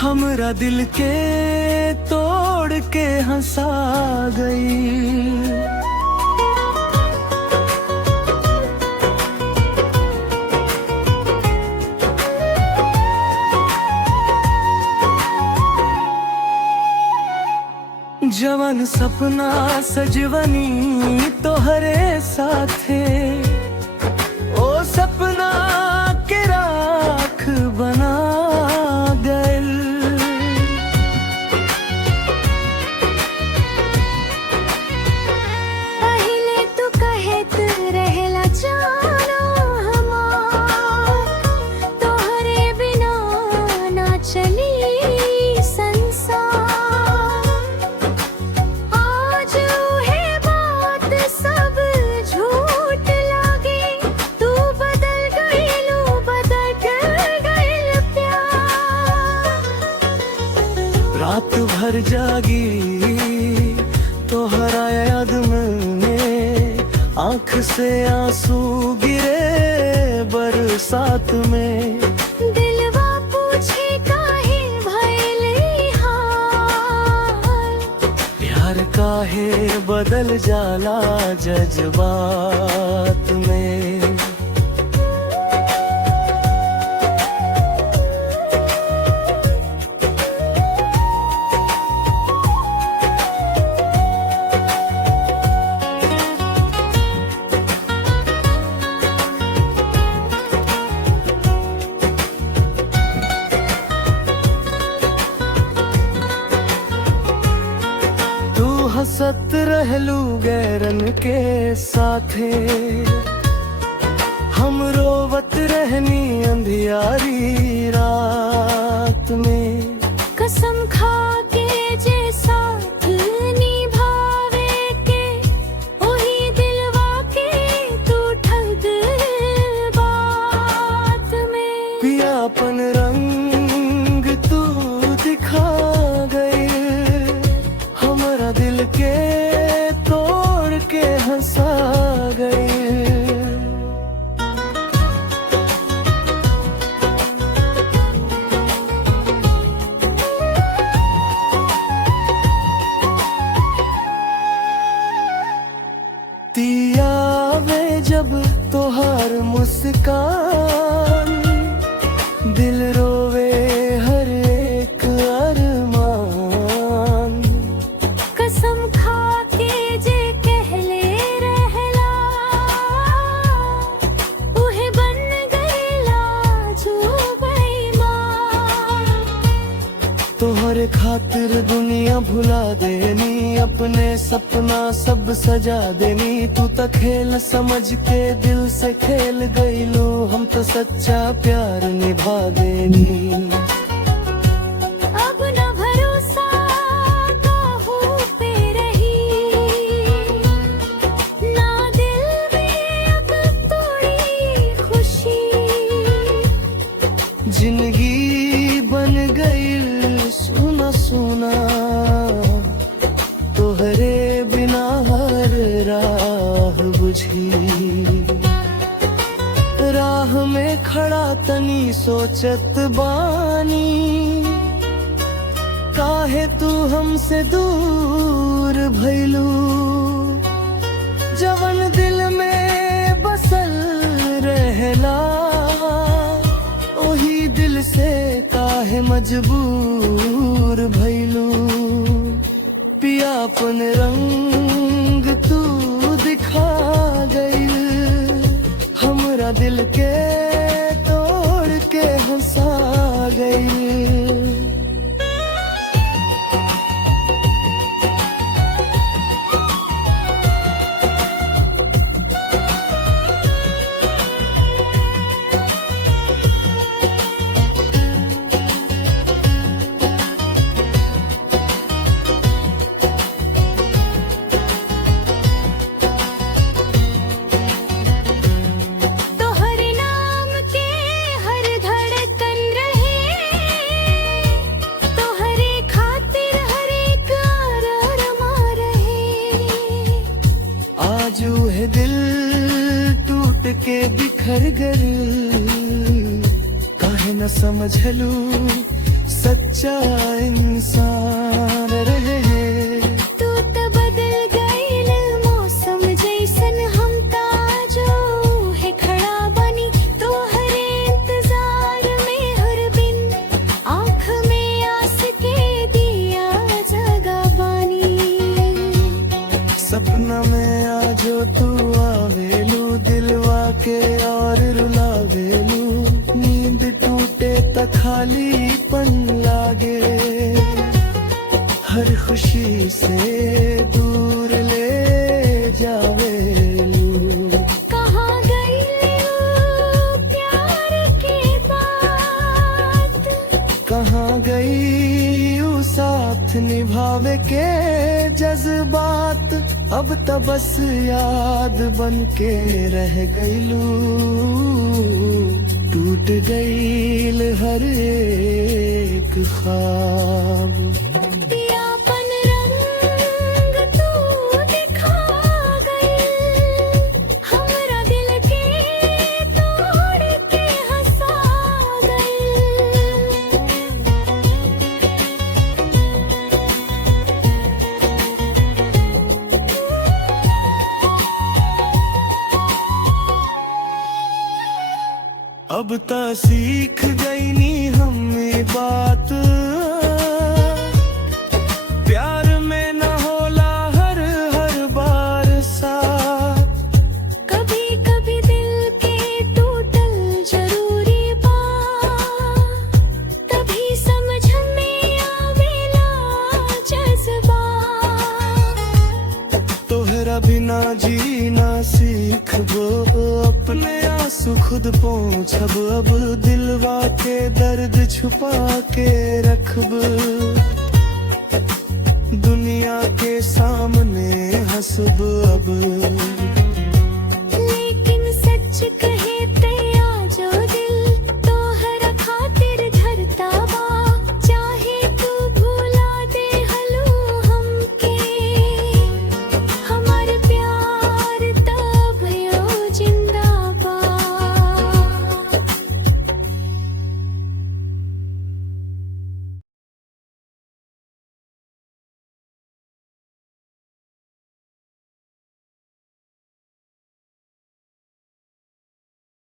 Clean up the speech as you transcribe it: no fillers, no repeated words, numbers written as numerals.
हमरा दिल के तोड़ के हंसा गई। जवन सपना सजवनी तोहरे साथे, ओ सपना के राख बना गइल। पहिले तू कहत रहेला जानो हमार, तोहरे बिना ना चली रात भर जागी तोहरा याद में, आँख से आंसू गिरे बरसात में। दिलवा पूछे काहे भइल हाल, प्यार काहे बदल जाला जज्बात में। हंसत रहलू गैरन के साथे, हम रोवत रहनी अंधियारी रात में। कसम खा के जे साथ निभावे के, ओही दिलवा के तू ठग बात में। पियापन रंग तू दिखा गई, हमरा दिल के तोड़ के हंसा गई। तिया में जब तोहार मुस्कान, दिल रोवे हर एक अरमान। कसम खा के जे कहले रहला, उहे बन गईला जो बेईमान। तोहरे खातिर दुनिया भुला देनी, अपने सपना सब सजा देनी। तू तो खेल समझ के दिल से खेल गईलू, हम तो सच्चा प्यार निभा देनी। अब न भरोसा काहू पे रही, ना दिल में अब तोड़ी खुशी। जिंदगी बन गई सुना सुना, तोहरे बिना हर राह बुझी। राह में खड़ा तनी सोचत बानी, काहे तू हमसे दूर भइलू। जवन दिल में बसल रहला, ओही दिल से काहे मजबूर भइलू। पियापन रंग तू दिखा गई, हमरा दिल के तोड़ के हंसा गई। तोहरे नाम के हर धड़कन रहे, तोहरे खातिर हर एक अरमा रहे। आजू है दिल टूट के बिखर गई, काहे न समझलू सच्चा सच्चा इंसान रहे। तू त बदल गईल मौसम जैसन हम ताजो है खड़ा बनी तोहरे इंतजार में हर बिन आँख में आस के दिया जगा बानी। सपना में आजो तू आवेलू दिलवा के और रुलावेलू। नींद टूटे त खालीपन लागे, हर खुशी से दूर ले जावेलू। कहाँ गई प्यार की बात, कहाँ गई ऊ साथ निभावे के जज्बात। अब त बस याद बन के रह गईलू। टूट गईल हर एक ख्वाब। पियापन रंग तू दिखा गई, हमरा दिल के तोड़ के हंसा गई। अब त सीख गई नी हमें बात, प्यार में न होला हर हर बार साथ। कभी कभी दिल के टूटल जरूरी बा, तभी समझ में आवेला जज्बा। तोहरा बिना जीना सीखबो, अपने आंसू खुद पोंछब। अब दिलवा के दर्द छुपा के रखब, दुनिया के सामने हंसब अब।